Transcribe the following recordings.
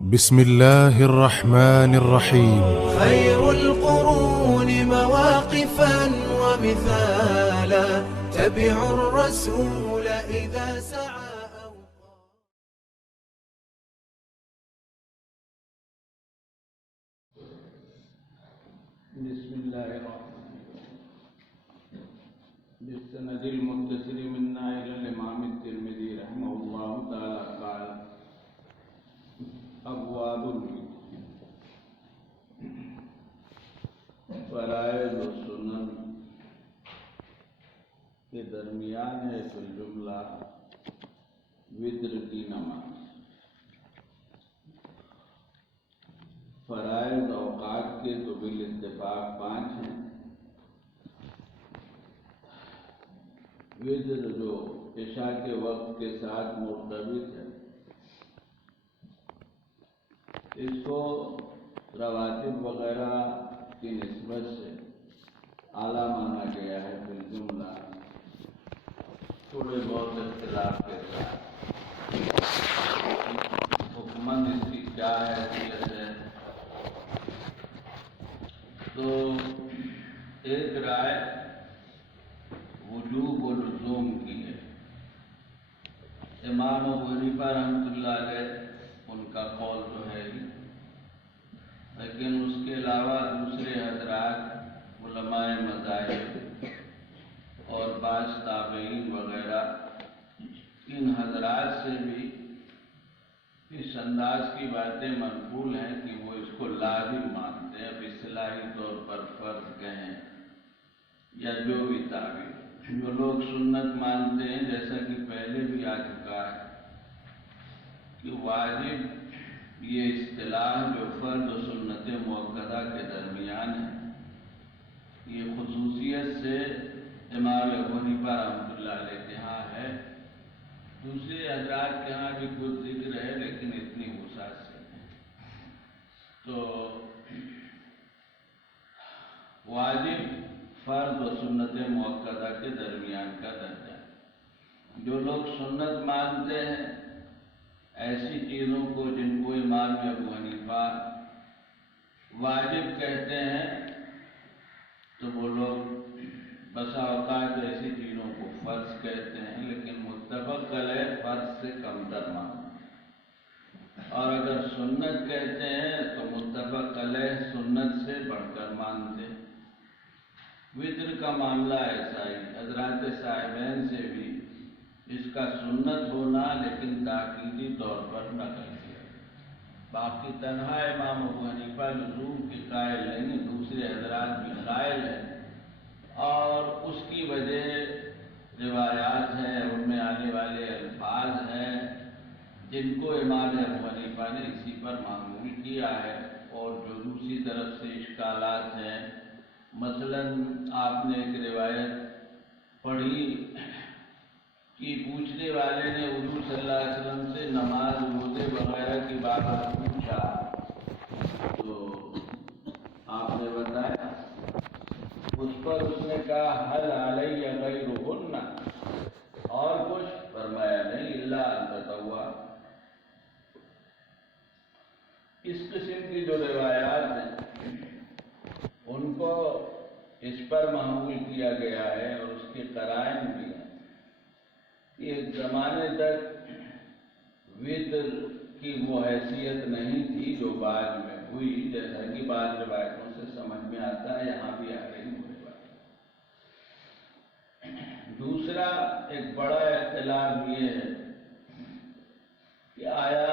بسم الله الرحمن الرحيم. خير القرون مواقفا ومثالا تبعوا الرسول إذا سعى أو بسم الله الرحمن الرحيم. بالسند المتصل منا إلى الإمام الترمذي رحمه الله تعالى قال: أبواب فرائض و سنن کے درمیان ہے فی الجملہ وتر کی نماز۔ فرائض اوقات کے تو بالاتفاق 5 ہیں۔ وتر جو عشاء کے وقت کے ساتھ مرتبط ہے، اس کو رواتب وغیرہ کی نسبت سے اعلیٰ مانا گیا ہے بالجملہ، تھوڑے بہت اختلاف کے ساتھ۔ حکماً اس کی کیا حیثیت ہے؟ تو ایک رائے وجوب و لزوم کی ہے۔ امام ابو حنیفہ رحمۃ اللہ علیہ ان کا قول تو ہے ہی، لیکن اس کے علاوہ دوسرے حضرات علماء مذاہب اور بعض تابعین وغیرہ ان حضرات سے بھی اس انداز کی باتیں منقول ہیں کہ وہ اس کو لازم مانتے ہیں، اب اصطلاحی طور پر فرض کہیں یا جو بھی تعبیر۔ جو لوگ سنت مانتے ہیں، جیسا کہ پہلے بھی آ چکا ہے کہ واجب یہ اصطلاح جو فرض و سنت مؤکدہ کے درمیان ہے، یہ خصوصیت سے امام ابو حنیفہ رحمۃ اللہ علیہ کے ہاں ہے۔ دوسرے حضرات کے ہاں بھی کچھ ذکر ہے، لیکن اتنی وسعت سے نہیں۔ تو واجب فرض و سنت مؤکدہ کے درمیان کا درجہ ہے۔ جو لوگ سنت مانتے ہیں ایسی چیزوں کو جن کو امام ابو حنیفہ واجب کہتے ہیں، تو وہ لوگ بسا اوقات ایسی چیزوں کو فرض کہتے ہیں، لیکن متفق علیہ فرض سے کم تر مانتے ہیں۔ اور اگر سنت کہتے ہیں تو متفق علیہ سنت سے بڑھ کر مانتے ہیں۔ وتر کا معاملہ ایسا ہی، حضرات صاحبین سے بھی اس کا سنت ہونا لیکن تاکیدی طور پر نقل کیا۔ باقی تنہا امام ابو حنیفہ لزوم کے قائل نہیں، دوسرے حضرات بھی قائل ہیں، اور اس کی وجہ روایات ہیں، ان میں آنے والے الفاظ ہیں جن کو امام ابو حنیفہ نے اسی پر معمول کیا ہے، اور جو دوسری طرف سے اشکالات ہیں۔ مثلا آپ نے ایک روایت پڑھی کہ پوچھنے والے نے حضور صلی اللہ علیہ وسلم سے نماز، روزے وغیرہ کی بات پوچھا، تو آپ نے بتایا، اس پر اس نے کہا حل علیہ غیرہن، اور کچھ فرمایا نہیں، الا ان تطوع۔ اس قسم کی جو روایات ہیں ان کو اس پر معمول کیا گیا ہے، اور اس کے قرائن بھی ہیں۔ ایک زمانے تک وتر کی وہ حیثیت نہیں تھی جو بعد میں ہوئی، جیسا کہ بعض روایتوں سے سمجھ میں آتا ہے، یہاں بھی آ رہی ہوئی بات۔ دوسرا ایک بڑا اختلاف یہ ہے کہ آیا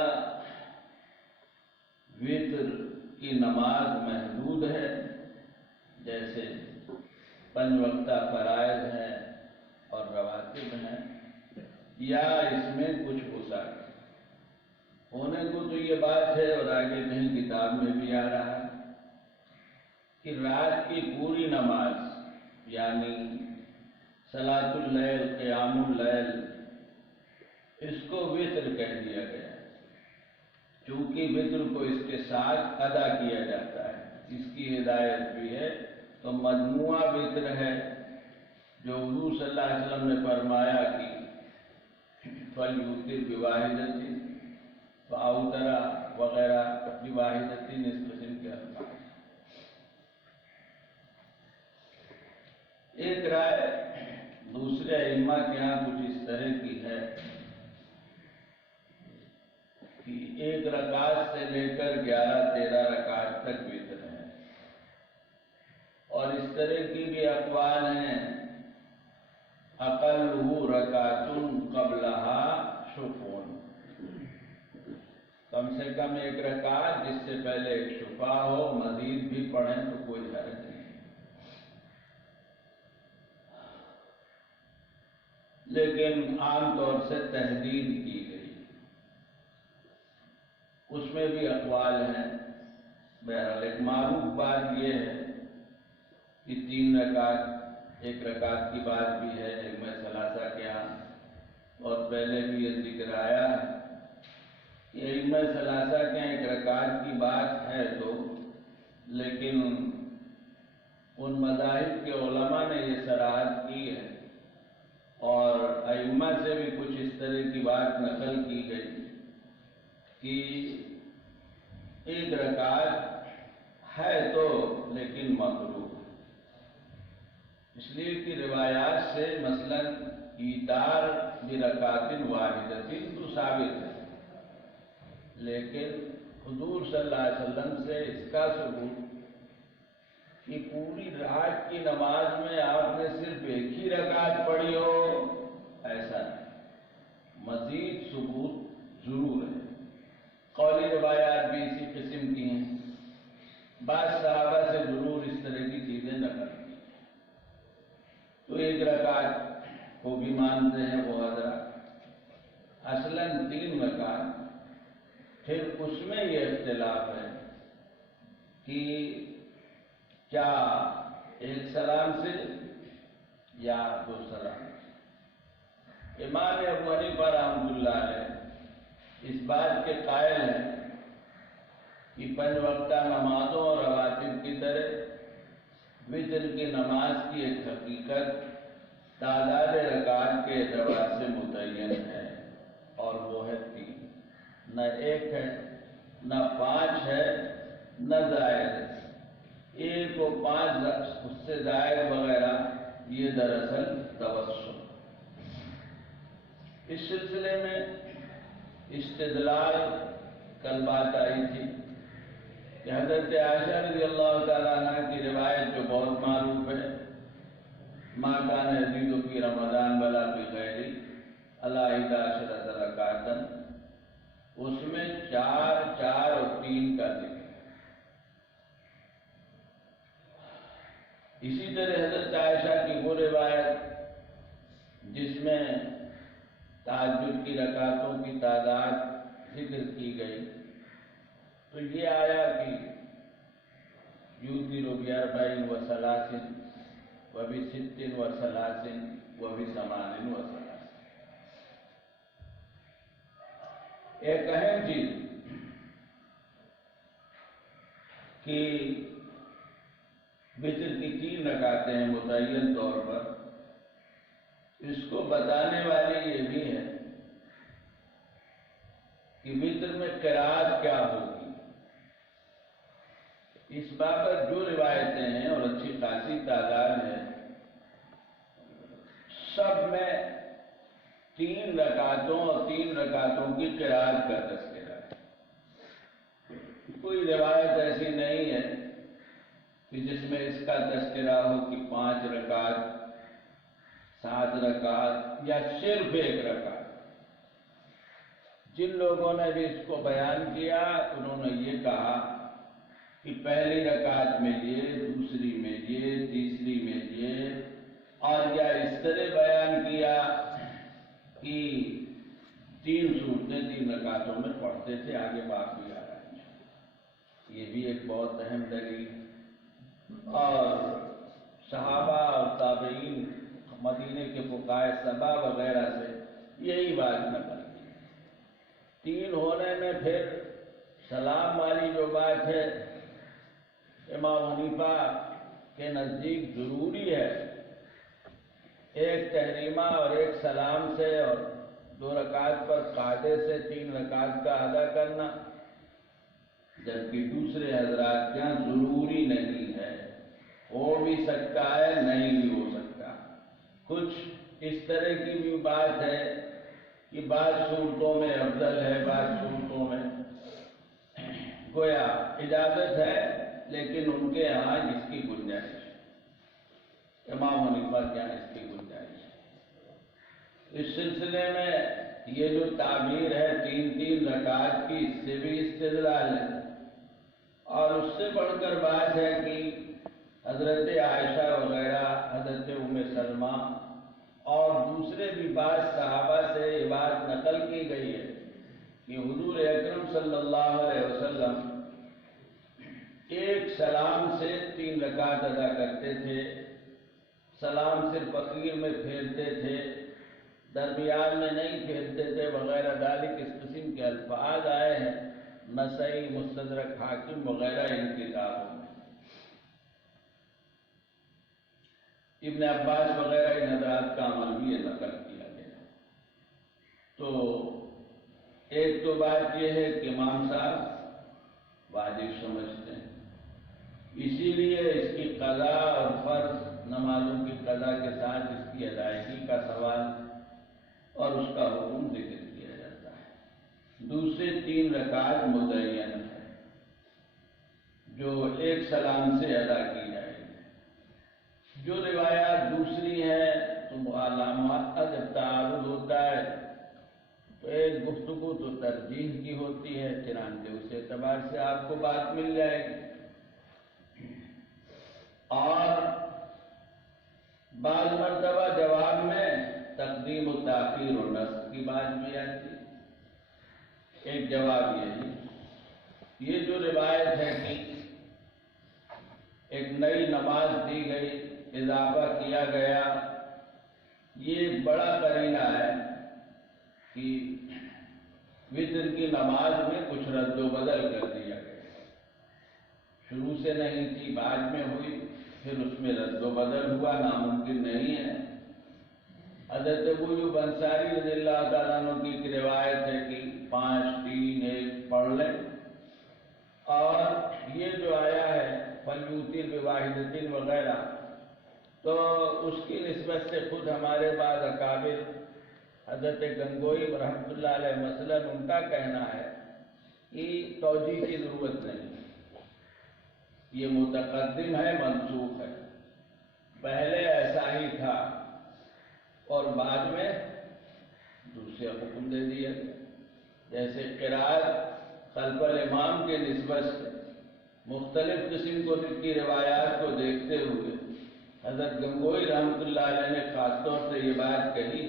وتر کی نماز محدود ہے، جیسے 5 وقتہ فرائض ہیں اور رواتب ہیں، یا اس میں کچھ وسعت ہونے کو تو یہ بات ہے، اور آگے کہیں کتاب میں بھی آ رہا ہے کہ رات کی پوری نماز یعنی صلاۃ اللیل، قیام اللیل، اس کو وتر کہہ دیا گیا ہے، چونکہ وتر کو اس کے ساتھ ادا کیا جاتا ہے، اس کی ہدایت بھی ہے۔ تو مجموعہ وتر ہے جو حضور صلی اللہ علیہ وسلم نے فرمایا کہ فَلْيُوتِرْ بِوَاحِدَةٍ فَأَوْتَرَ وغیرہ کی واحدتین اس قسم کے الفاظ۔ ایک رائے دوسرے ائمہ کے یہاں کچھ اس طرح کی ہے کہ 1 رکعت سے لے کر 11-13 رکعت تک وتر ہے، اور اس طرح کی بھی اقوال ہیں اقلہ رکعۃ قبلہا شفعٌ، کم سے کم 1 رکعت جس سے پہلے ایک شفع ہو، مزید بھی پڑھیں تو کوئی حرج نہیں۔ لیکن عام طور سے تحدید کی گئی، اس میں بھی اقوال ہیں۔ بہرحال ایک معروف بات یہ ہے کہ 3 رکعت، 1 رکعت کی بات بھی ہے ائمہ ثلاثہ کے یہاں، اور پہلے بھی یہ ذکر آیا ہے کہ ائمہ ثلاثہ کے یہاں 1 رکعت کی بات ہے تو، لیکن ان مذاہب کے علماء نے یہ صراحت کی ہے، اور ائمہ سے بھی کچھ اس طرح کی بات نقل کی گئی کہ 1 رکعت ہے تو لیکن مکروہ، اس لیے کہ روایات سے مثلا ایتار برکعۃ واحدۃ تو ثابت ہے، لیکن حضور صلی اللہ علیہ وسلم سے اس کا ثبوت کہ پوری رات کی نماز میں آپ نے صرف 1 ہی رکعت پڑھی ہو، ایسا نہیں، مزید ثبوت ضرور ہے۔ قولی روایات بھی اسی قسم کی ہیں، بعض صحابہ سے ضرور اس طرح کی چیزیں نقل کی، تو 1 رکعت کو بھی مانتے ہیں وہ حضرات، اصلاً 3 رکعت۔ پھر اس میں یہ اختلاف ہے کہ کیا 1 سلام سے یا 2 سلام سے۔ امام ابو حنیفہ رحمۃ اللہ علیہ اس بات کے قائل ہیں کہ 5 وقتہ نمازوں اور رواتب کی طرح وتر کی نماز کی ایک حقیقت تعداد رکعات کے اعتبار سے متعین ہے، اور وہ ہے 3، نہ 1 ہے، نہ 5 ہے، نہ زائد ہے۔ 1 و 5 اس سے زائد وغیرہ یہ دراصل توسط۔ اس سلسلے میں استدلال کل بات آئی تھی کہ حضرت عائشہ رضی اللہ تعالیٰ عنہ کی روایت جو بہت معروف ہے، ما کان یزید فی رمضان ولا فی غیرہ علی 11 رکعۃ، اس میں 4، 4 اور 3 کا ذکر ہے۔ اسی طرح حضرت عائشہ کی وہ روایت جس میں تہجد کی رکعتوں کی تعداد ذکر کی گئی، تو یہ آیا کہ یوتر ب40 و30 و ب60 و30 و ب8 و30۔ ایک اہم چیز کہ وتر کی 3 رکعتیں ہیں متعین طور پر، اس کو بتانے والی یہ بھی ہے کہ وتر میں قرات کیا ہوگی۔ اس بابت جو روایتیں ہیں اور اچھی خاصی تعداد ہے، سب میں 3 رکعتوں اور 3 رکعتوں کی قرات کا تذکرہ ہے۔ کوئی روایت ایسی نہیں ہے کہ جس میں اس کا تذکرہ ہو کہ 5 رکعت، 7 رکعت یا صرف 1 رکعت۔ جن لوگوں نے بھی اس کو بیان کیا انہوں نے یہ کہا کہ پہلی رکعت میں یہ، دوسری میں یہ، تیسری میں یہ، اور یا اس طرح بیان کیا کہ 3 صورتیں 3 رکعتوں میں پڑھتے تھے، آگے بات بھی آ رہا ہے۔ یہ بھی ایک بہت اہم دلیل، اور صحابہ اور تابعین، مدینے کے فقہائے 7 وغیرہ سے یہی بات نقل کی۔ 3 ہونے میں پھر سلام والی جو بات ہے، امام حنیفہ کے نزدیک ضروری ہے 1 تحریمہ اور 1 سلام سے، اور 2 رکعت پر قاعدے سے 3 رکعت کا ادا کرنا، جبکہ دوسرے حضرات کے یہاں ضروری نہیں ہے، ہو بھی سکتا ہے نہیں بھی ہو سکتا۔ کچھ اس طرح کی بھی بات ہے کہ بعض صورتوں میں افضل ہے، بعض صورتوں میں گویا اجازت ہے، لیکن ان کے یہاں اس کی گنجائش ہے، امام حنیفہ کے یہاں اس کی گنجائش ہے۔ اس سلسلے میں یہ جو تعبیر ہے 3 رکعت کی، اس سے بھی استدلال ہے، اور اس سے بڑھ کر بات ہے کہ حضرت عائشہ وغیرہ، حضرت ام سلمہ اور دوسرے بھی بعض صحابہ سے یہ بات نقل کی گئی ہے کہ حضور اکرم صلی اللہ علیہ وسلم ایک سلام سے 3 رکعت ادا کرتے تھے، سلام صرف اخیر میں پھیرتے تھے، درمیان میں نہیں پھیرتے تھے وغیرہ ذالک، اس قسم کے الفاظ آئے ہیں نسائی، مستدرک حاکم وغیرہ ان کتابوں میں۔ ابن عباس وغیرہ ان حضرات کا عمل بھی یہ نقل کیا گیا۔ تو ایک تو بات یہ ہے کہ امام صاحب واجب سمجھتے ہیں، اسی لیے اس کی قضا اور فرض نمازوں کی قضا کے ساتھ اس کی ادائیگی کا سوال اور اس کا حکم ذکر کیا جاتا ہے۔ دوسرے 3 رکعت متعین ہے جو ایک سلام سے ادا کی جائے گی۔ جو روایات دوسری ہیں تو علامات کا جب تعارض ہوتا ہے تو ایک گفتگو تو ترجیح کی ہوتی ہے، چنانچہ اس اعتبار سے آپ کو بات مل جائے گی، اور بعض مرتبہ جواب میں تقدیم و تاخیر و نسخ کی بات بھی آتی ہے۔ ایک جواب یہ جو روایت ہے کہ ایک نئی نماز دی گئی، اضافہ کیا گیا، یہ ایک بڑا قرینہ ہے کہ وتر کی نماز میں کچھ رد و بدل کر دیا گیا، شروع سے نہیں تھی، بعد میں ہوئی، پھر اس میں رد و بدل ہوا، ناممکن نہیں ہے۔ حضرت ابو ایوب انصاری رضی اللہ تعالیٰ عنہ کی ایک روایت ہے کہ 5 3 1 پڑھ لیں، اور یہ جو آیا ہے فلیوتر بواحدۃ وغیرہ، تو اس کی نسبت سے خود ہمارے بعض اکابر حضرت گنگوئی رحمۃ اللہ علیہ مثلاً ان کا کہنا ہے کہ توجیہ کی ضرورت نہیں، یہ متقدم ہے، منسوخ ہے، پہلے ایسا ہی تھا اور بعد میں دوسرے حکم دے دیا گیا۔ جیسے قرأت خلف الامام کے نسبت سے مختلف قسم کی روایات کو دیکھتے ہوئے حضرت گنگوئی رحمۃ اللہ علیہ نے خاص طور سے یہ بات کہی،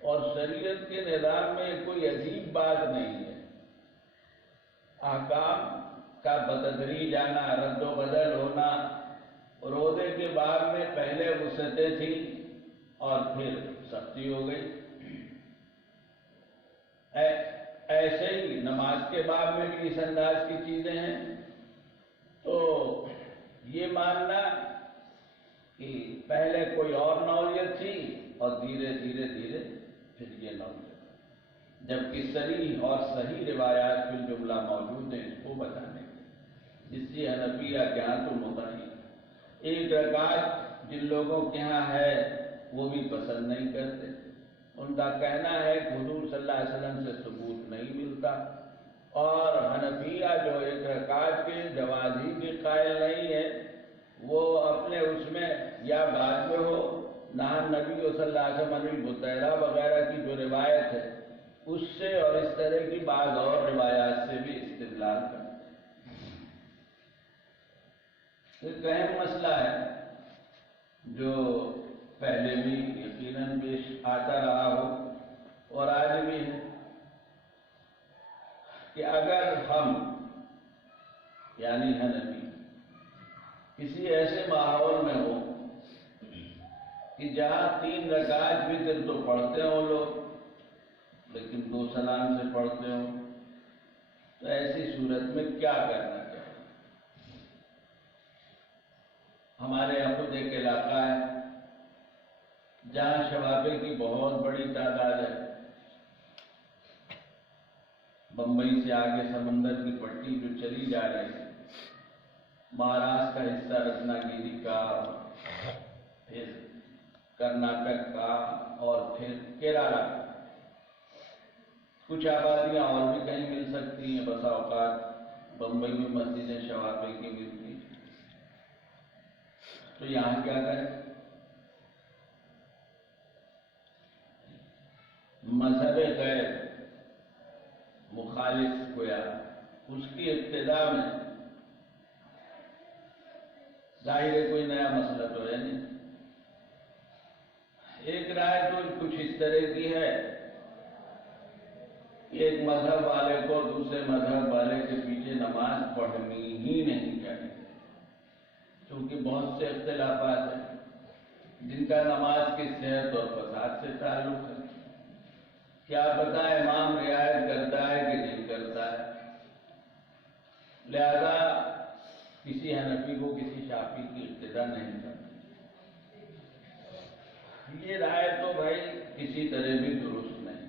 اور شریعت کے نظام میں کوئی عجیب بات نہیں ہے، احکام کا بتدریج آنا، رد و بدل ہونا، روزے کے بعد میں پہلے وسعتیں تھیں اور پھر سختی ہو گئی، ایسے ہی نماز کے بعد میں بھی اس انداز کی چیزیں ہیں۔ تو یہ ماننا کہ پہلے کوئی اور نوعیت تھی اور دھیرے دھیرے دھیرے پھر یہ نوعیت، جبکہ صریح اور صحیح روایات بالجملہ موجود ہیں اس کو بتانے کے، جس سے حنفیہ کے ہاں تو متعین ایک رکعت جن لوگوں کے ہاں ہے وہ بھی پسند نہیں کرتے، ان کا کہنا ہے کہ حضور صلی اللہ علیہ وسلم سے ثبوت نہیں ملتا، اور حنفیہ جو ایک رکعت کے جواز ہی کے قائل نہیں ہے، وہ اپنے اس میں یا بعد میں ہو، نہا نبی صلی اللہ علیہ وسلم البطیرہ وغیرہ کی جو روایت ہے اس سے اور اس طرح کی بعض اور روایات سے بھی استدلال کرتے ہیں۔ ایک اہم مسئلہ ہے جو پہلے بھی یقیناً پیش آتا رہا ہو اور آج بھی ہے کہ اگر ہم یعنی حنفی کسی ایسے ماحول میں ہو کہ جہاں 3 رکعت وتر تو پڑھتے ہوں لوگ لیکن 2 سلام سے پڑھتے ہوں، تو ایسی صورت میں کیا کرنا چاہیے؟ ہمارے یہاں خود ایک علاقہ ہے جہاں شوابے کی بہت بڑی تعداد ہے، بمبئی سے آگے سمندر کی پٹی جو چلی جا رہی ہے، مہاراشٹر کا حصہ رتنا گیری کا، پھر کرناٹک کا، اور پھر کیرالہ کا۔ کچھ آبادیاں اور بھی کہیں مل سکتی ہیں، بسا اوقات بمبئی میں مسجدیں شوافی کی ملتی ہیں، تو یہاں کیا کریں؟ مذہب غیر مخالف گویا اس کی ابتدا میں ظاہر ہے کوئی نیا مسئلہ تو ہے نہیں۔ ایک رائے تو کچھ اس طرح کی ہے کہ ایک مذہب والے کو دوسرے مذہب والے کے پیچھے نماز پڑھنی ہی نہیں چاہیے، کیونکہ بہت سے اختلافات ہیں جن کا نماز کی صحت اور فساد سے تعلق ہے۔ کیا پتہ امام رعایت کرتا ہے کہ نہیں کرتا ہے، لہذا کسی حنفی کو کسی شافعی کی اقتداء نہیں کرتی۔ یہ رائے تو بھائی کسی طرح بھی درست نہیں،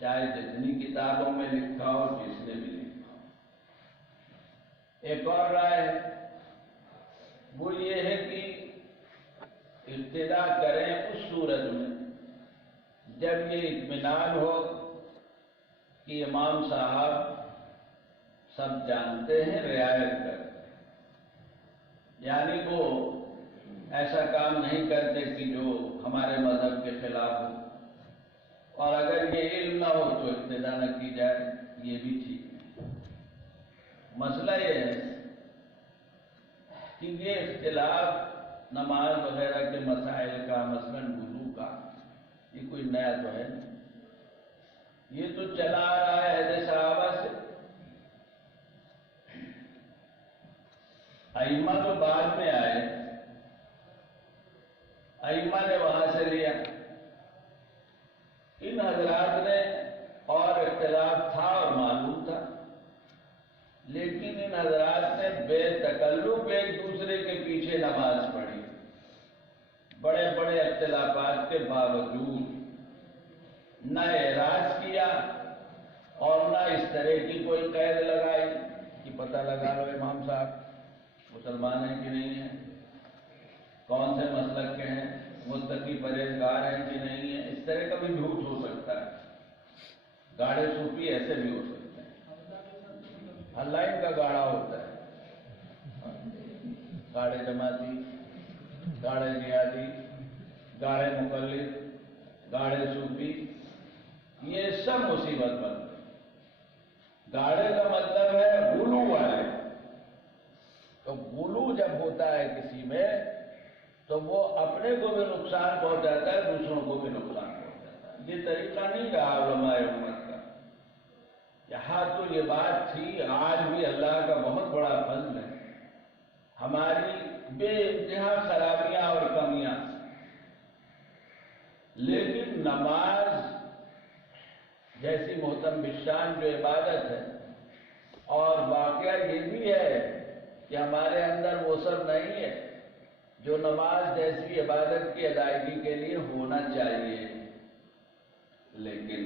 چاہے جتنی کتابوں میں لکھا ہو، جس نے بھی لکھا ہو۔ ایک اور رائے وہ یہ ہے کہ ابتدا کریں اس صورت میں جب یہ اطمینان ہو کہ امام صاحب سب جانتے ہیں، رعایت کرتے ہیں، یعنی وہ ایسا کام نہیں کرتے کہ جو ہمارے مذہب کے خلاف ہو، اور اگر یہ علم نہ ہو تو ابتدا نہ کی جائے، یہ بھی ٹھیک ہے۔ مسئلہ یہ ہے کہ یہ اختلاف نماز وغیرہ کے مسائل کا، مثلاً وضو کا، یہ کوئی نیا تو ہے نہیں، یہ تو چلا آ رہا ہے عہد صحابہ سے۔ ائمہ تو بعد میں آئے، ائمہ نے وہاں سے لیا، ان حضرات نے، اور اختلاف تھا اور معلوم تھا، لیکن ان حضرات نے بے تکلف ایک دوسرے کے پیچھے نماز پڑھی، بڑے بڑے اختلافات کے باوجود نہ اعراض کیا اور نہ اس طرح کی کوئی قید لگائی کہ پتہ لگا لو امام صاحب مسلمان ہیں کہ نہیں ہیں، کون سے مسلک کے ہیں، متقی پرہیزگار ہیں کہ نہیں ہیں۔ اس طرح کا بھی جھوٹ ہو سکتا ہے، گاڑے صوفی ایسے بھی ہو سکتے ہیں، اللہ ان کا گاڑا ہوتا ہے، گاڑے جماعتی، گاڑے ریاضی، گاڑے مقلد، گاڑے صوفی، یہ سب مصیبت بن گئے۔ گاڑے کا مطلب ہے غلو والے، تو غلو جب ہوتا ہے کسی میں تو وہ اپنے کو بھی نقصان پہنچاتا ہے، دوسروں کو بھی نقصان پہنچاتا ہے۔ یہ طریقہ نہیں رہا علماء امت کا۔ یہاں تو یہ بات تھی، آج بھی اللہ کا بہت بڑا فضل ہے، ہماری بے انتہا خرابیاں اور کمیاں، لیکن نماز جیسی محترم بالشان جو عبادت ہے، اور واقعہ یہ بھی ہے کہ ہمارے اندر وہ سب نہیں ہے جو نماز جیسی عبادت کی ادائیگی کے لیے ہونا چاہیے، لیکن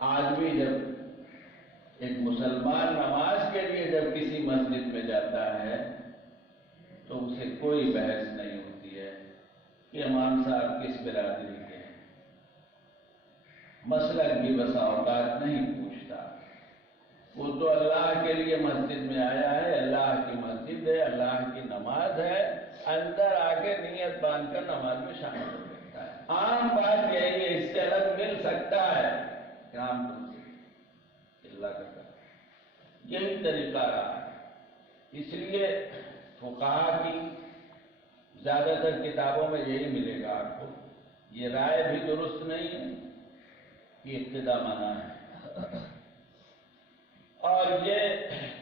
آج بھی جب ایک مسلمان نماز کے لیے جب کسی مسجد میں جاتا ہے تو اسے کوئی بحث نہیں ہوتی ہے کہ امام صاحب کس برادری کے ہیں، مسلک بھی بسا اوقات نہیں پوچھتا، وہ تو اللہ کے لیے مسجد میں آیا ہے، اللہ کی مسجد ہے، اللہ کی نماز ہے، اندر آ کے نیت باندھ کر نماز میں شامل ہو سکتا ہے۔ عام بات یہی ہے، اس سے الگ مل سکتا ہے، کام تم سے اللہ کا کرم، یہی طریقہ رہا ہے۔ اس لیے فقہاء کی زیادہ تر کتابوں میں یہی ملے گا آپ کو، یہ رائے بھی درست نہیں ہے کہ ابتدا منع ہے، اور یہ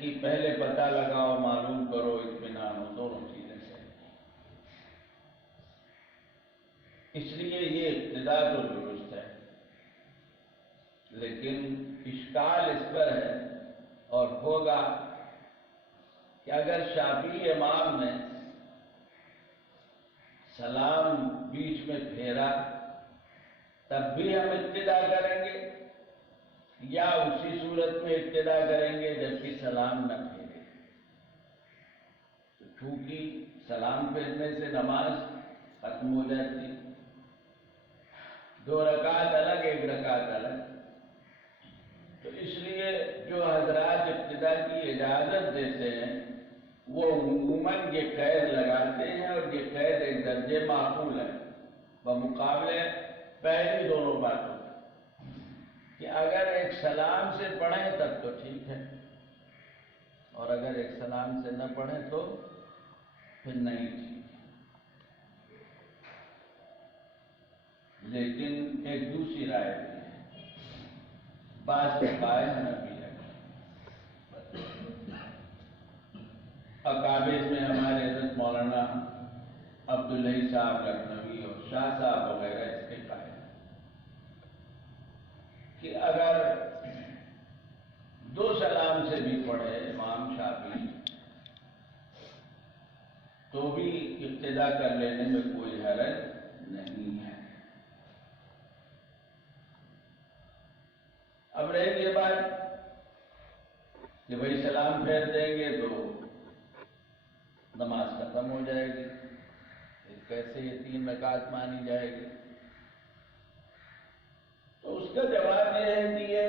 کہ پہلے پتہ لگاؤ، معلوم کرو، اطمینان ہو، دونوں چیزیں صحیح۔ اس لیے یہ ابتدا تو درست ہے، لیکن اشکال اس پر ہے اور ہوگا کہ اگر شافعی امام نے سلام بیچ میں پھیرا تب بھی ہم ابتدا کریں گے، یا اسی صورت میں ابتدا کریں گے جبکہ سلام نہ پھیرے؟ چونکہ سلام پھیرنے سے نماز ختم ہو جاتی، 2 رکعت الگ 1 رکعت الگ، تو اس لیے جو حضرات ابتدا کی اجازت دیتے ہیں وہ عموماً یہ قید لگاتے ہیں، اور یہ قید ایک درجے معقول ہے بمقابلے پہلی دونوں باتوں کہ اگر ایک سلام سے پڑھیں تب تو ٹھیک ہے، اور اگر ایک سلام سے نہ پڑھیں تو پھر نہیں ٹھیک ہے۔ لیکن ایک دوسری رائے بھی ہے، بعض فقہاء حنفیہ اکابر میں ہمارے حضرت مولانا عبداللہ صاحب لکھنوی اور شاہ صاحب وغیرہ اس کے قائل ہیں کہ اگر 2 سلام سے بھی پڑھے امام شافعی تو بھی ابتدا کر لینے میں کوئی حرج نہیں ہے۔ اب رہی یہ بات کہ بھائی سلام پھیر دیں گے تو نماز ختم ہو جائے گی، کیسے یہ 3 رکعت مانی جائے گی؟ تو اس کا جواب یہ ہے کہ یہ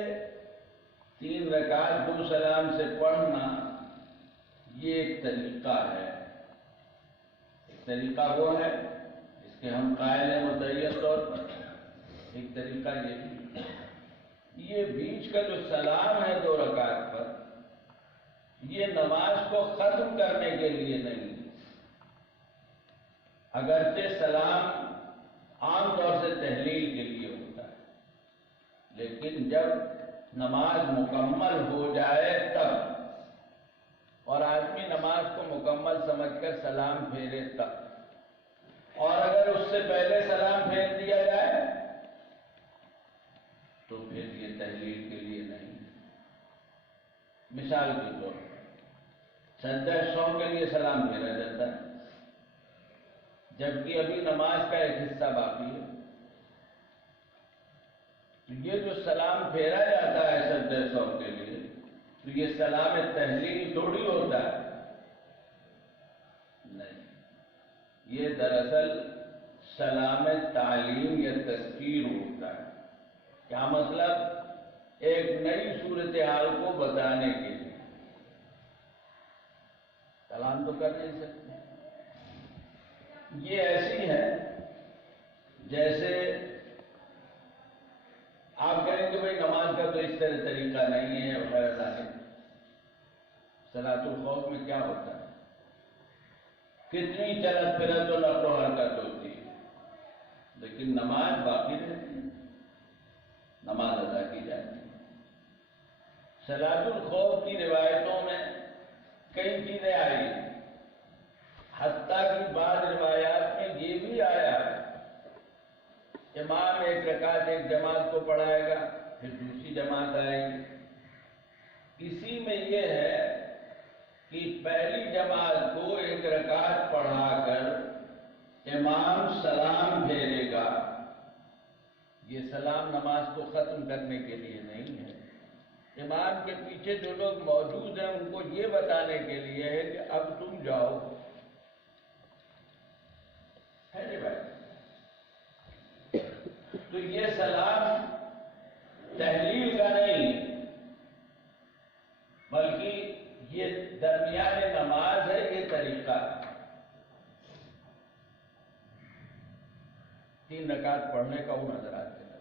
3 رکعت 2 سلام سے پڑھنا یہ ایک طریقہ ہے، ایک طریقہ وہ ہے اس کے ہم قائل ہیں متعین طور پر، ایک طریقہ یہ بھی، یہ بیچ کا جو سلام ہے 2 رکعت پر، یہ نماز کو ختم کرنے کے لیے نہیں، اگرچہ سلام عام طور سے تحلیل کے لیے ہوتا ہے، لیکن جب نماز مکمل ہو جائے تب، اور آدمی نماز کو مکمل سمجھ کر سلام پھیرے تب، اور اگر اس سے پہلے سلام پھیر دیا جائے تو پھر یہ تحلیل کے لیے نہیں۔ مثال کے طور پر سجدہ سو کے لیے سلام پھیرا جاتا ہے جبکہ ابھی نماز کا ایک حصہ باقی ہے، تو یہ جو سلام پھیرا جاتا ہے سجدہ سو کے لیے، تو یہ سلام تحلیل تھوڑی ہوتا ہے، نہیں، یہ دراصل سلام تعلیم یا تذکیر ہوتا ہے۔ کیا مطلب؟ ایک نئی صورتحال کو بتانے کے لیے، سلام تو کر نہیں سکتے، یہ ایسی ہے جیسے آپ کہیں کہ بھائی نماز کا تو اس طرح طریقہ نہیں ہے وغیرہ ذالک۔ صلاۃ الخوف میں کیا ہوتا ہے؟ کتنی چلت پھرت و نقل و حرکت ہوتی ہے، لیکن نماز باقی رہتی ہے، نماز ادا کی جاتی ہے۔ صلاۃ الخوف کی روایتوں میں کئی چیزیں آئی ہیں، حتیٰ کہ بعض روایات میں یہ بھی آیا ہے امام 1 رکعت ایک جماعت کو پڑھائے گا، پھر دوسری جماعت آئے گی۔ اسی میں یہ ہے کہ پہلی جماعت کو 1 رکعت پڑھا کر امام سلام پھیرے گا، یہ سلام نماز کو ختم کرنے کے لیے نہیں ہے، امام کے پیچھے جو لوگ موجود ہیں ان کو یہ بتانے کے لیے ہے کہ اب تم جاؤ، ہے جی بھائی؟ تو یہ سلام تحلیل کا نہیں ہے، بلکہ یہ درمیان نماز ہے، یہ طریقہ ہے۔ 3 رکعت پڑھنے کا وہ نظر آتے ہیں،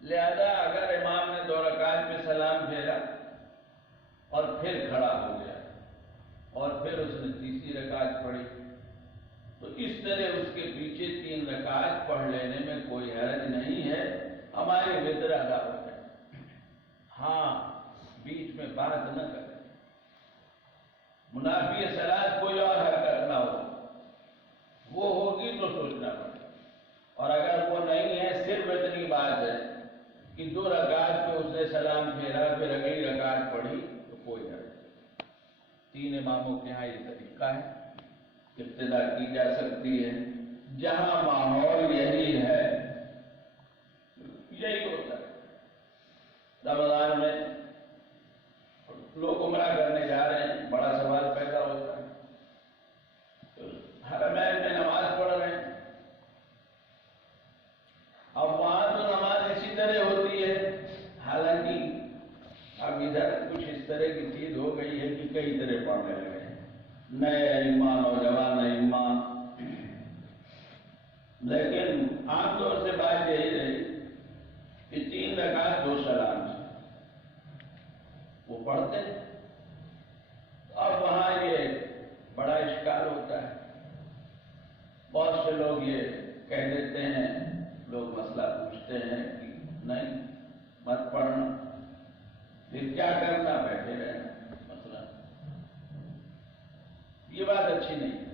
لہذا اگر امام نے 2 رکعت میں سلام پھیرا اور پھر کھڑا ہو گیا اور پھر اس نے تیسری رکعت پڑھی تو اس طرح اس کے پیچھے 3 رکعت پڑھ لینے میں کوئی حرج نہیں ہے، ہماری وتر ادا ہو جائے۔ ہاں بیچ میں بات نہ کریں، منافی صلاۃ کوئی اور حرکت نہ ہو، وہ ہوگی تو سوچنا پڑے، اور اگر وہ نہیں ہے صرف اتنی بات ہے کہ 2 رکعت پہ اس نے سلام پھیرا پھر اگلی رکعت پڑھی تو کوئی حرج نہیں۔ 3 اماموں کے ہاں یہ طریقہ ہے، ابتدا کی جا سکتی ہے، جہاں ماحول یہی ہے یہی ہوتا ہے۔ رمضان میں لوگ عمرہ کرنے جا رہے ہیں، بڑا سوال پیدا ہوتا ہے، حرمین میں نماز پڑھ رہے ہیں، اب وہاں تو نماز اسی طرح ہوتی ہے، حالانکہ اب ادھر کچھ اس طرح کی چیز ہو گئی ہے کہ کئی طرح پڑھنے لگے ہیں، نئے ائمہ، نوجوان ائمہ، لیکن عام طور سے بات یہی رہی کہ 3 رکعت 2 سلام سے وہ پڑھتے ہیں۔ اب وہاں یہ بڑا اشکال ہوتا ہے، بہت سے لوگ یہ کہہ دیتے ہیں، لوگ مسئلہ پوچھتے ہیں کہ نہیں مت پڑھنا، پھر کیا کرنا، بیٹھے رہنا، مسئلہ یہ بات اچھی نہیں ہے۔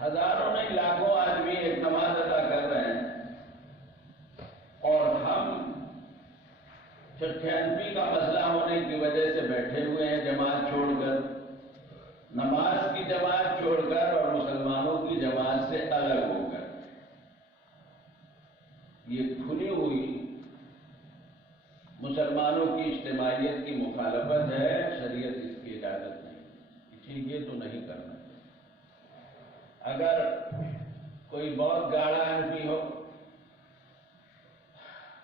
ہزاروں نہیں لاکھوں آدمی ایک نماز ادا کر رہے ہیں اور ہم چٹھیانوی کا مسئلہ ہونے کی وجہ سے بیٹھے ہوئے ہیں جماعت چھوڑ کر، نماز کی جماعت چھوڑ کر اور مسلمانوں کی جماعت سے الگ ہو کر۔ یہ کھلی ہوئی مسلمانوں کی اجتماعیت کی مخالفت ہے، شریعت اس کی اجازت نہیں، یہ تو نہیں کرنا۔ اگر کوئی بہت گاڑا آدمی ہو،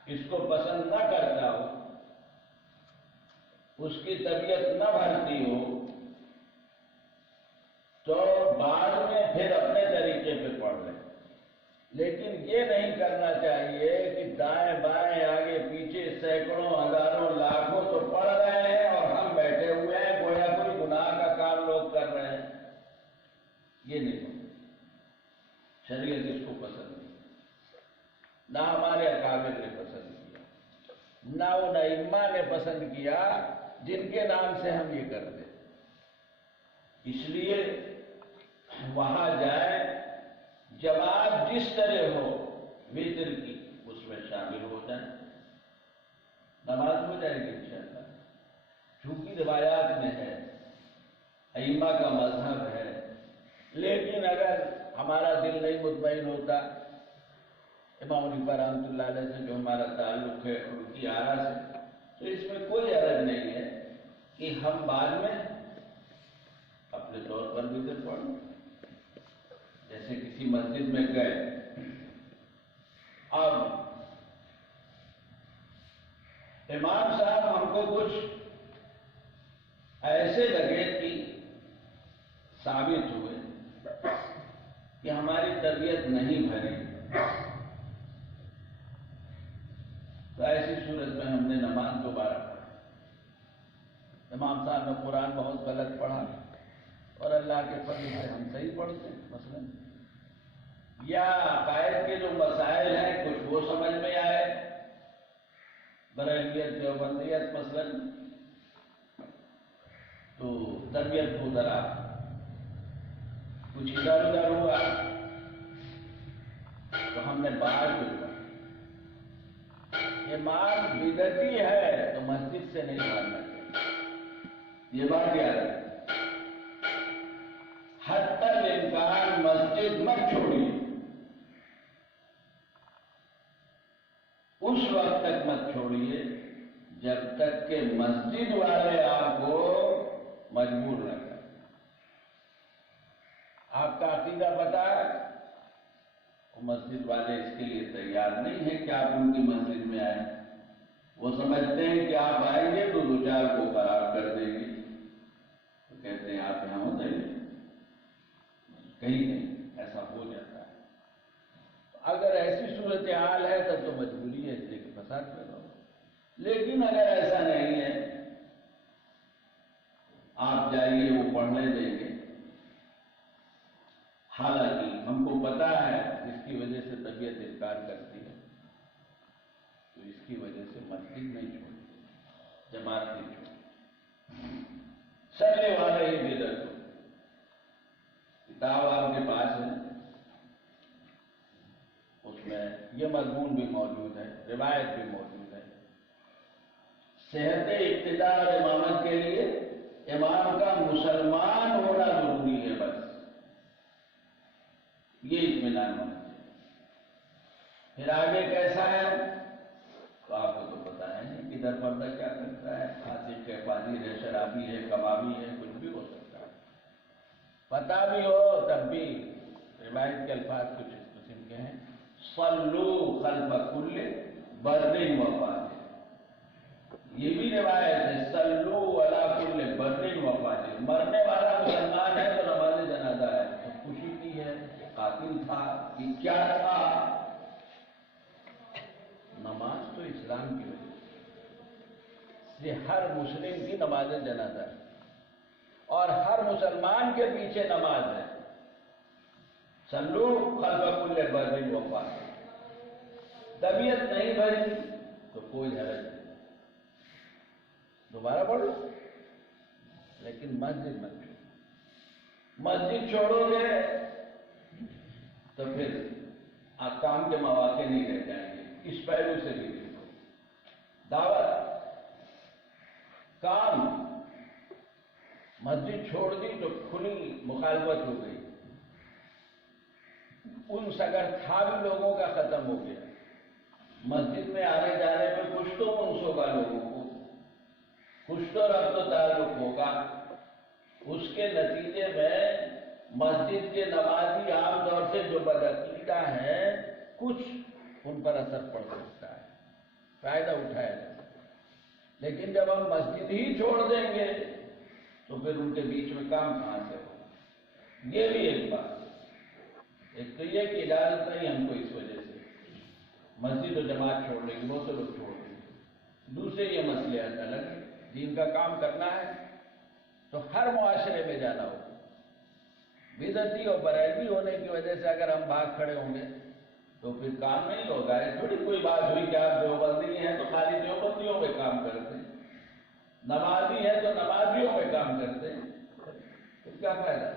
اس کو پسند نہ کرتا ہو، اس کی طبیعت نہ بھرتی ہو، تو بعد میں پھر اپنے طریقے پہ پڑھ لے، لیکن یہ نہیں کرنا چاہیے کہ دائیں بائیں آگے پیچھے سینکڑوں ہزاروں لاکھوں تو پڑھ رہے ہیں اور ہم بیٹھے ہوئے ہیں، گویا کوئی گناہ کا کام لوگ کر رہے ہیں۔ یہ نہیں ہو، شریعت اس کو پسند نہیں، نہ ہمارے اکابر نے پسند کیا، نہ ان ائمہ نے پسند کیا جن کے نام سے ہم یہ کرتے۔ اس لیے وہاں جائیں، جماعت جس طرح ہو وتر کی اس میں شامل ہو جائیں، نماز ہو جائے گی انشاءاللہ۔ چونکہ روایات میں ہے، ائمہ کا مذہب ہے، لیکن اگر ہمارا دل نہیں مطمئن ہوتا، امام حنیفہ رحمۃ اللہ علیہ سے جو ہمارا تعلق ہے ان کی آرا سے، تو اس میں کوئی حرج نہیں ہے کہ ہم بعد میں اپنے طور پر وتر پڑھیں۔ جیسے کسی مسجد میں گئے، اب امام صاحب ہم کو کچھ ایسے لگے کہ ثابت ہوئے کہ ہماری طبیعت نہیں بھری، تو ایسی صورت میں ہم نے نماز دوبارہ پڑھی۔ امام صاحب نے قرآن بہت غلط پڑھا اور اللہ کے فضل سے ہم صحیح پڑھتے ہیں مثلا، یا عقائد کے جو مسائل ہیں کچھ وہ سمجھ میں آئے، بریلیت دیوبندیت مثلا، تو طبیعت کو ذرا کچھ ادھر ادھر ہوا تو ہم نے باہر پڑھا۔ امام بدعتی ہے تو مسجد سے نہیں ماننا چاہیے، یہ بات یاد ہے۔ حتی الامکان مسجد مت چھوڑیے، اس وقت تک مت چھوڑیے جب تک کہ مسجد والے آپ کو مجبور نہ کریں۔ آپ کا عقیدہ پتہ ہے، مسجد والے اس کے لیے تیار نہیں ہیں کہ آپ ان کی مسجد میں آئیں، وہ سمجھتے ہیں کہ آپ آئیں گے تو دو چار کو خراب کر دیں گے، تو کہتے ہیں آپ یہاں ہوتے ہیں، کہیں نہیں، ایسا ہو جاتا ہے۔ اگر ایسی صورتحال ہے تب تو مجبوری ہے اس لیے کہ فساد پیدا ہو، لیکن اگر ایسا نہیں ہے، آپ جائیے، وہ پڑھنے دیں گے۔ حالانکہ ہم کو پتا ہے اس کی وجہ سے طبیعت انکار کرتی ہے، تو اس کی وجہ سے مسجد نہیں چھوڑی، جماعت نہیں چھوڑی، سرے والے ہی بدعت ہو۔ کتاب آپ کے پاس ہے، اس میں یہ مضمون بھی موجود ہے، روایت بھی موجود ہے۔ صحت اقتداء اور امامت کے لیے امام کا مسلمان ہونا ضروری ہے، بس یہ اطمینان ہونا چاہیے۔ پھر آگے کیسا ہے تو آپ کو تو پتا درپردہ کیا کرتا ہے، عاشق ہے، فاجر ہے، شرابی ہے، کبابی ہے، کچھ بھی ہو سکتا ہے، پتہ بھی ہو تب بھی روایت کے الفاظ کچھ اس قسم کے ہیں، صلو خلف کل بر و فاجر، یہ بھی روایت ہے، صلو علی کل بر و فاجر، مرنے والا مسلمان ہے تو نماز جنازہ ہے، خودکشی کی ہے، قاتل تھا، کہ کیا تھا، نماز تو اسلام کی وجہ سے ہر مسلم کی نماز جنازہ ہے، اور ہر مسلمان کے پیچھے نماز ہے، صلو خلف کل بر و فاجر، طبیعت نہیں بھری تو کوئی حرج نہیں، دوبارہ پڑھ لو، لیکن مسجد مت چھوڑو، مسجد چھوڑو گے تو پھر کام کے مواقع نہیں رہ جائیں گے، اس پہلو سے بھی دیکھو، دعوت کام مسجد چھوڑ دی تو کھلی مخالفت ہو گئی، انس اگر تھا بھی لوگوں کا ختم ہو گیا، مسجد میں آنے جانے میں کچھ تو انس ہوگا لوگوں کو، کچھ تو ربط و تعلق ہوگا، اس کے نتیجے میں مسجد کے نمازی عام طور سے جو بدعقیدہ ہیں کچھ ان پر اثر پڑ سکتا ہے، فائدہ اٹھایا جائے، لیکن جب ہم مسجد ہی چھوڑ دیں گے تو پھر ان کے بیچ میں کام کہاں سے ہو، یہ بھی ایک بات ہے، ایک تو یہ کہ اجازت نہیں ہم کو اس وجہ سے مسجد و جماعت چھوڑنے کی، بہت سے لوگ چھوڑ دیں گے، دوسرے یہ مسئلے الگ ہے، دین کا کام کرنا ہے تو ہر معاشرے میں جانا ہوگا، بدعتی اور بریلوی ہونے کی وجہ سے اگر ہم بھاگ کھڑے ہوں گے تو پھر کام نہیں ہوگا، یہ تھوڑی کوئی بات ہوئی کہ آپ دیوبندی ہیں تو خالی دیوبندیوں میں کام کرتے ہیں، نمازی ہیں تو نمازیوں میں کام کرتے ہیں، پھر کیا فائدہ،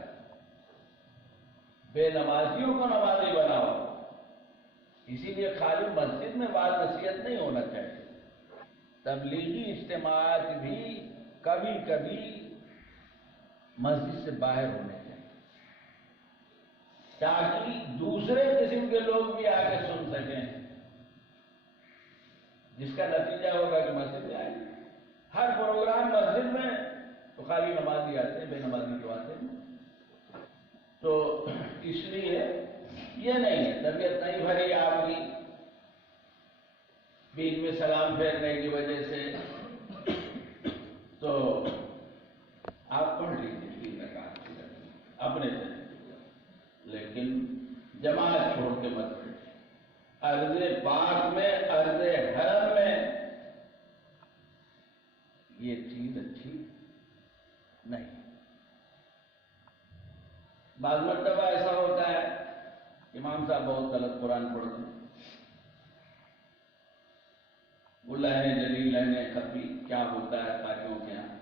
بے نمازیوں کو نمازی بناؤ، اسی لیے خالی مسجد میں واعظ نصیحت نہیں ہونا چاہیے، تبلیغی اجتماعات بھی کبھی کبھی مسجد سے باہر ہونے چاہیے تاکہ دوسرے قسم کے لوگ بھی آ کے سن سکیں، جس کا نتیجہ ہوگا کہ مسجد میں آئیں، ہر پروگرام مسجد میں تو خالی نمازی آتے ہیں، بے نمازی تو آتے ہیں، تو اس لیے یہ نہیں ہے، طبیعت نہیں بھری آپ کی بیچ میں سلام پھیرنے کی وجہ سے تو آپ پڑھ لیجیے 3 رکعت اپنے سے، لیکن جماعت چھوڑ کے مت پڑھیے، ارض پاک میں، ارض حرم میں یہ چیز اچھی نہیں، بعض مرتبہ ایسا ہوتا ہے امام صاحب بہت غلط قرآن پڑھتے ہیں، وہ لہنے جلی لہنے خفی کیا ہوتا ہے قاریوں کے یہاں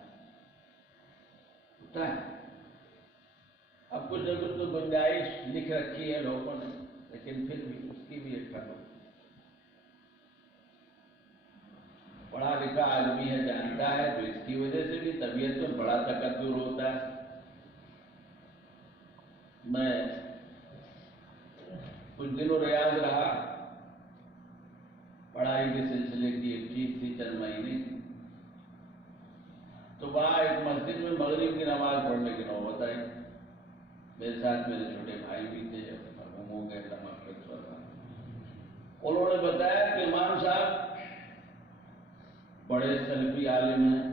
ہوتا ہے، اب کچھ نہ کچھ تو گنجائش لکھ رکھی ہے لوگوں نے، لیکن پھر بھی اس کی بھی ایک کرو، پڑھا لکھا آدمی ہے، جانتا ہے، تو اس کی وجہ سے بھی طبیعت میں بڑا تکبر ہوتا ہے۔ میں کچھ دنوں ریاض رہا، پڑھائی کے سلسلے کی ایک چیز تھی، چند مہینے کی، تو وہاں ایک مسجد میں مغرب کی نماز پڑھنے کی نوبت آئی، میرے ساتھ میرے چھوٹے بھائی بھی تھے، مرحوم ہو گئے، اللہ مغفرت فرمائے، انہوں نے بتایا کہ امام صاحب بڑے سلفی عالم ہیں،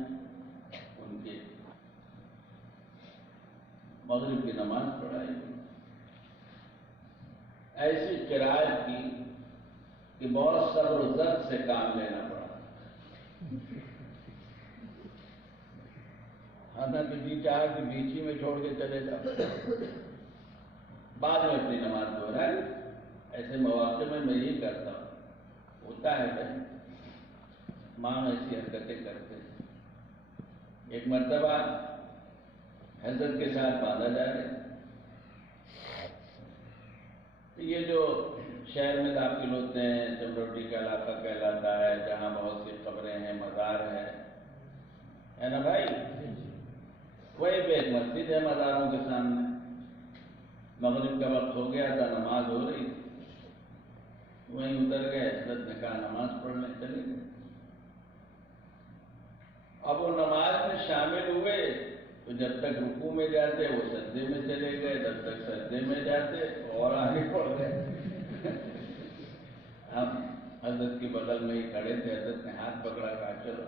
ان کے مغرب کی نماز پڑھائی، ایسی قرائت کی کہ بہت صبر و ضبط سے کام لینا پڑا، ہمیں تو جی چاہا کہ بیچ ہی میں چھوڑ کے چلے جاؤ، بعد میں اپنی نماز دہرائی، ایسے مواقع میں یہی کرتا ہوں، ہوتا ہے بھائی، ماں ایسی حرکتیں کرتے ہیں، ایک مرتبہ حضرت کے ساتھ باندھا جا رہے، یہ جو شہر میں داخل ہوتے ہیں، چمروٹی کا علاقہ کہلاتا ہے، جہاں بہت سی قبریں ہیں، مزار ہے نا بھائی، وہی پہ ایک مسجد ہے مزاروں کے سامنے، مغرب کا وقت ہو گیا تھا، نماز ہو رہی تھی، وہیں اتر گئے، حضرت نے کہا نماز پڑھنے چلے گئے، اب وہ نماز میں شامل ہوئے تو جب تک رکوع میں جاتے وہ سجدے میں چلے گئے، جب تک سجدے میں جاتے اور آگے بڑھ گئے۔ ہم حضرت کے بغل میں ہی کھڑے تھے، حضرت نے ہاتھ پکڑا، کہا چلو۔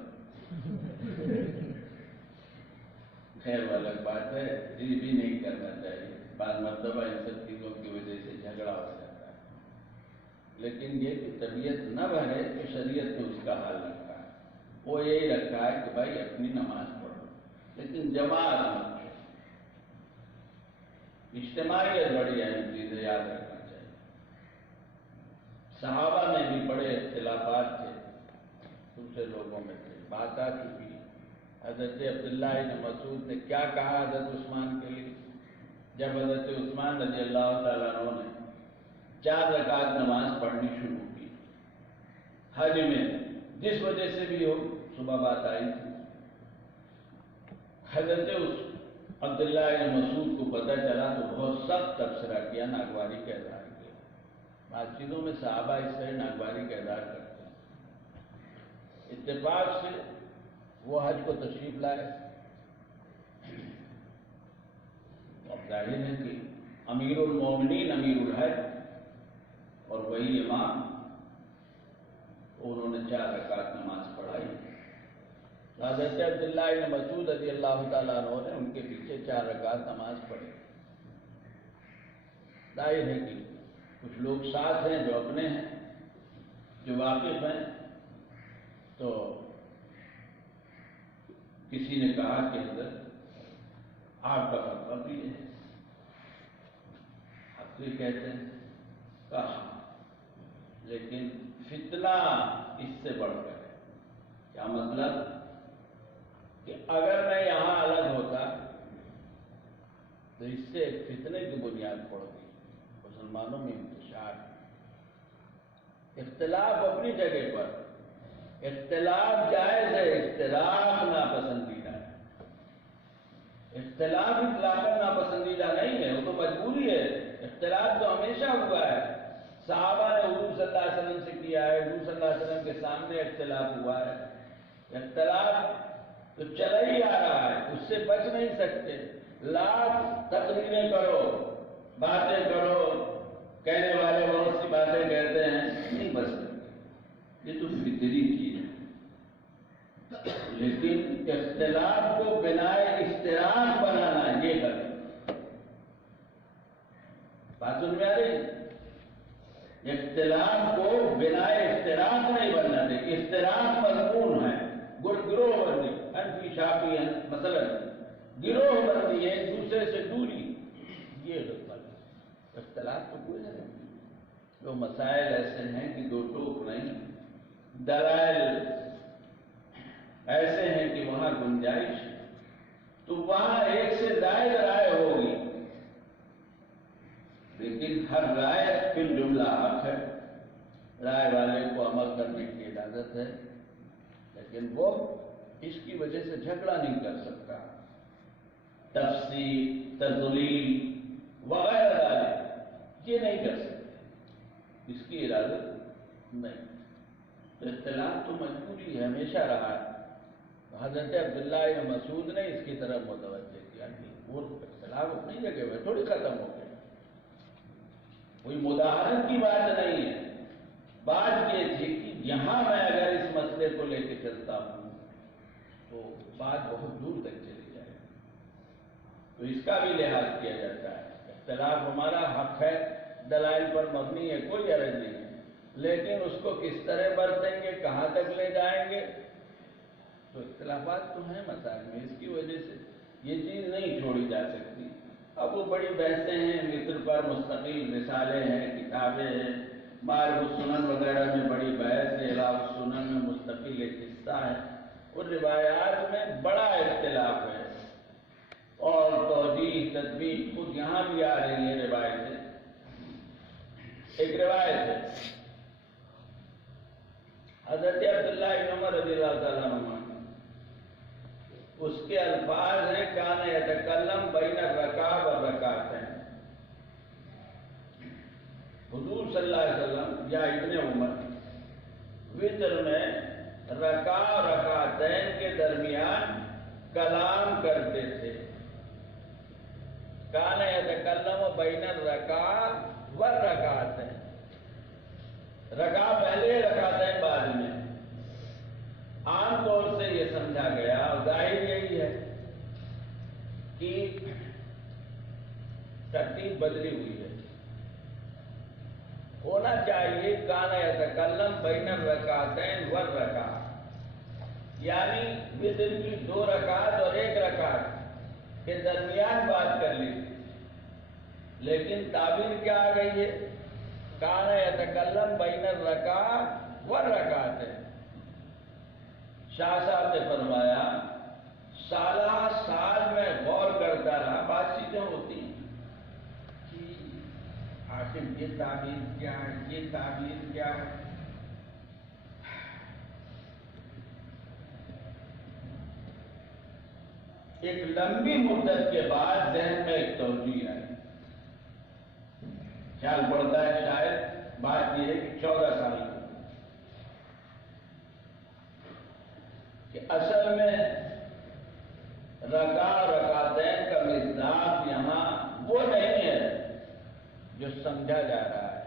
خیر الگ بات ہے، یہ بھی نہیں کرنا چاہیے، بعض مرتبہ ان سب چیزوں کی وجہ سے جھگڑا ہو جاتا ہے، لیکن یہ کہ طبیعت نہ بھرے تو شریعت نے اس کا حال رکھا ہے، وہ یہی رکھا ہے کہ بھائی اپنی نماز پڑھو لیکن جماعت میں۔ اجتماعیت بڑی اہم چیز ہے، یاد رکھنا چاہیے۔ صحابہ میں بھی بڑے اختلافات تھے، دوسرے لوگوں میں تھے، بات آ چکی ہے۔ حضرت عبداللہ بن مسعود نے کیا کہا حضرت عثمان کے لیے؟ جب حضرت عثمان رضی اللہ تعالیٰ عنہ نے 4 رکعت نماز پڑھنی شروع کی، حج میں جس وجہ سے بھی ہو، صبح بات آئی تھی، حضرت عبداللہ بن مسعود کو پتہ چلا تو بہت سخت تبصرہ کیا، ناگواری کا اظہار کیا۔ بعض چیزوں میں صحابہ اس طرح ناگواری کا اظہار کرتے ہیں۔ اتفاق سے وہ حج کو تشریف لائے، اب ظاہر ہے کہ امیر المومنین امیر الحج اور وہی امام، انہوں نے 4 رکعت نماز پڑھائی۔ حضرت عبداللہ بن مسعود رضی اللہ تعالیٰ عنہ نے ان کے پیچھے 4 رکعت نماز پڑھی۔ ظاہر ہے کہ کچھ لوگ ساتھ ہیں جو اپنے ہیں، جو واقف ہیں، تو کسی نے کہا کہ حضرت آپ کا فتویٰ بھی ہے، آپ بھی کہتے ہیں، کہا لیکن فتنہ اس سے بڑھ کر ہے۔ کیا مطلب؟ کہ اگر میں یہاں الگ ہوتا تو اس سے ایک فتنے کی بنیاد پڑ گئی، مسلمانوں میں انتشار۔ اختلاف اپنی جگہ پر، اختلاف جائز ہے، اختلاف ناپسندیدہ ہے۔ اختلاف اطلاقاً ناپسندیدہ نہیں ہے، وہ تو مجبوری ہے۔ اختلاف تو ہمیشہ ہوا ہے، صحابہ نے حضور صلی اللہ علیہ وسلم سے کیا ہے، حضور صلی اللہ علیہ وسلم کے سامنے اختلاف ہوا ہے۔ اختلاف تو چلا ہی آ رہا ہے، اس سے بچ نہیں سکتے۔ لاکھ تقریریں کرو، باتیں کرو، کہنے والے بہت سی باتیں کہتے ہیں، نہیں بچ سکتے، یہ تو فطری چیز ہے۔ لیکن اختلاف کو بنائے اشتراک بنانا، یہ کریں۔ بات سن میں آ رہی؟ اختلاف کو بنائے اشتراک نہیں بننا چاہیے۔ اشتراک مضمون ہے، گروہ بندی، انفی شافی، مثلا گروہ بندی ہے، ایک دوسرے سے دوری، یہ غلط۔ اختلاف تو کوئی نہیں، جو مسائل ایسے ہیں کہ دو ٹوک نہیں، دلائل ایسے ہیں کہ وہاں گنجائش، تو وہاں ایک سے زائد رائے ہوگی، لیکن ہر رائے فی الجملہ حق ہے، رائے والے کو عمل کرنے کی اجازت ہے، لیکن وہ اس کی وجہ سے جھگڑا نہیں کر سکتا، تفسیر، تضلیل وغیرہ یہ نہیں کر سکتے، اس کی اجازت نہیں۔ تو اختلاف تو مجبوری ہے، ہمیشہ رہا ہے۔ حضرت عبداللہ بن مسعود نے اس کی طرف متوجہ کیا کہ وہ اختلاف اپنی جگہ پہ تھوڑی ختم ہو گیا، کوئی مداہنت کی بات نہیں ہے۔ بات یہ تھی کہ یہاں میں اگر اس مسئلے کو لے کے چلتا ہوں تو بات بہت دور تک چلی جائے گی، تو اس کا بھی لحاظ کیا جاتا ہے۔ اختلاف ہمارا حق ہے، دلائل پر مبنی ہے، کوئی عرض نہیں ہے، لیکن اس کو کس طرح برتیں گے، کہاں تک لے جائیں گے، تو اختلافات تو ہیں مسائل میں، اس کی وجہ سے یہ چیز نہیں چھوڑی جا سکتی۔ اب وہ بڑی بحثیں ہیں، مصر پر مستقل رسالے ہیں، کتابیں ہیں، معارف السنن وغیرہ میں بڑی بحث ہے، اعلاء السنن میں مستقل ایک حصہ ہے، اور روایات میں بڑا اختلاف ہے، اور توجیہ تطبیق خود یہاں بھی آ رہی ہے روایتیں۔ ایک روایت ہے حضرت عبداللہ بن عمر رضی اللہ تعالیٰ عنہ، اس کے الفاظ ہیں کان یتکلم بین الرکعۃ والرکعتین۔ حضور صلی اللہ علیہ وسلم یا ابن عمر وتر میں رکع اور رکعتین کے درمیان کلام کرتے تھے. کان یتکلم بین الرکعہ والرکعتین، رکعہ پہلے رکعتین بعد میں. عام طور سے یہ سمجھا گیا اور ظاہر یہی ہے کہ ترتیب بدلی ہوئی ہے. ہونا چاہیے کان یتکلم بین الرکعتین والرکعہ، یعنی وتر کی 2 رکعت اور 1 رکعت کے درمیان بات کر لی. لیکن تعبیر کیا آ گئی ہے؟ کان یتکلم بین الرکعہ والرکعتین. شاہ صاحب نے فرمایا سالہ سال میں غور کرتا رہا. بات چیزیں ہوتی ہیں کہ آخر یہ تعبیر کیا ہے، یہ تعبیر کیا ہے. ایک لمبی مدت کے بعد ذہن میں ایک توجہ آئی. خیال پڑتا ہے شاید بات یہ ہے کہ 14 سال کی، کہ اصل میں رکعہ رکعتین کا مصداق یہاں وہ نہیں ہے جو سمجھا جا رہا ہے.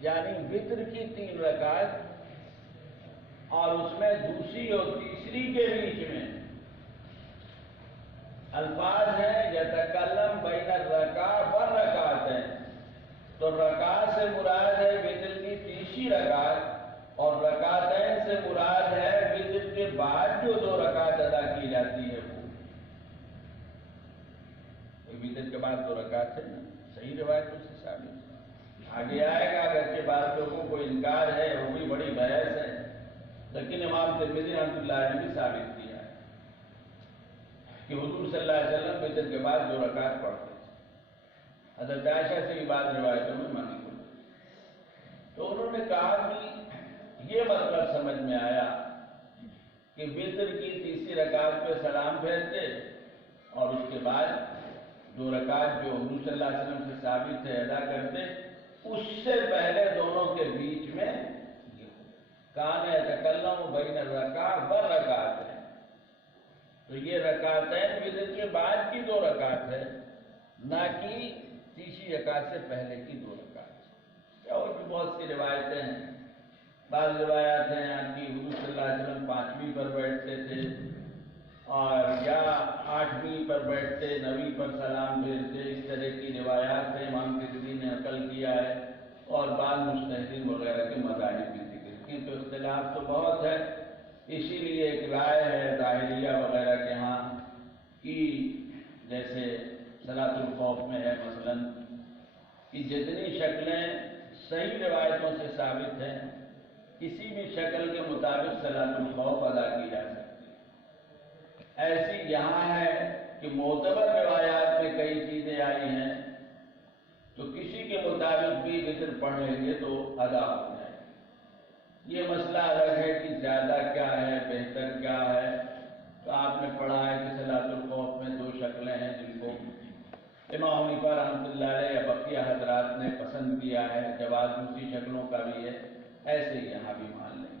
یعنی وتر کی 3 رکعت اور اس میں دوسری اور تیسری کے بیچ میں الفاظ ہیں یتکلم بین الرکعہ والرکعتین. تو رکعہ سے مراد ہے وتر کی تیسری رکعت اور رکعتین سے مراد ہے وتر کے بعد جو 2 رکعت ادا کی جاتی ہے وہ. وتر کے بعد 2 رکعت ہے نا، صحیح روایتوں سے ثابت. آگے آئے گا اگرچہ بعض لوگوں کو انکار ہے، وہ بھی بڑی بحث ہے، لیکن امام ترمذی رحمۃ اللہ علیہ نے بھی ثابت کیا ہے کہ حضور صلی اللہ علیہ وسلم وتر کے بعد 2 رکعت پڑھتے تھے. حضرت عائشہ سے بھی بعض روایتوں میں منقول ہے. تو انہوں نے کہا کہ یہ مطلب سمجھ میں آیا کہ وتر کی تیسری رکعت پہ سلام پھیرتے اور اس کے بعد 2 رکعت جو حضور صلی اللہ علیہ وسلم سے ثابت ہے ادا کرتے. اس سے پہلے دونوں کے بیچ میں کان یتکلم بین الرکعہ والرکعتین. تو یہ رکعتین وتر کے بعد کی 2 رکعت ہے، نہ کہ تیسری رکعت سے پہلے کی 2 رکعت. اور بھی بہت سی روایتیں ہیں. بعض روایات ہیں آپ کی حضور صلی اللہ علیہ وسلم 5ویں پر بیٹھتے تھے اور یا 8ویں پر بیٹھتے، 9ویں پر سلام پھیرتے. اس طرح کی روایات ہیں، امام ترمذی نے نقل کیا ہے اور بعض مجتہدین وغیرہ کے مذاہب بھی ذکر کیے. تو اختلاف تو بہت ہے. اسی لیے ایک رائے ہے ظاہریہ وغیرہ کے ہاں کہ جیسے صلاۃ الخوف میں ہے مثلاً کہ جتنی شکلیں صحیح روایتوں سے ثابت ہیں کسی بھی شکل کے مطابق صلاۃ الخوف ادا کی جا سکتی ہے. ایسی یہاں ہے کہ معتبر روایات میں کئی چیزیں آئی ہیں تو کسی کے مطابق بھی وتر پڑھ لیں گے تو ادا ہو جائے. یہ مسئلہ الگ ہے کہ زیادہ کیا ہے، بہتر کیا ہے. تو آپ نے پڑھا ہے کہ صلاۃ الخوف میں 2 شکلیں ہیں جن کو امام حنیفہ رحمۃ اللہ علیہ یا بقیہ حضرات نے پسند کیا ہے. جواز دوسری شکلوں کا بھی ہے، ایسے یہاں بھی مان لیں.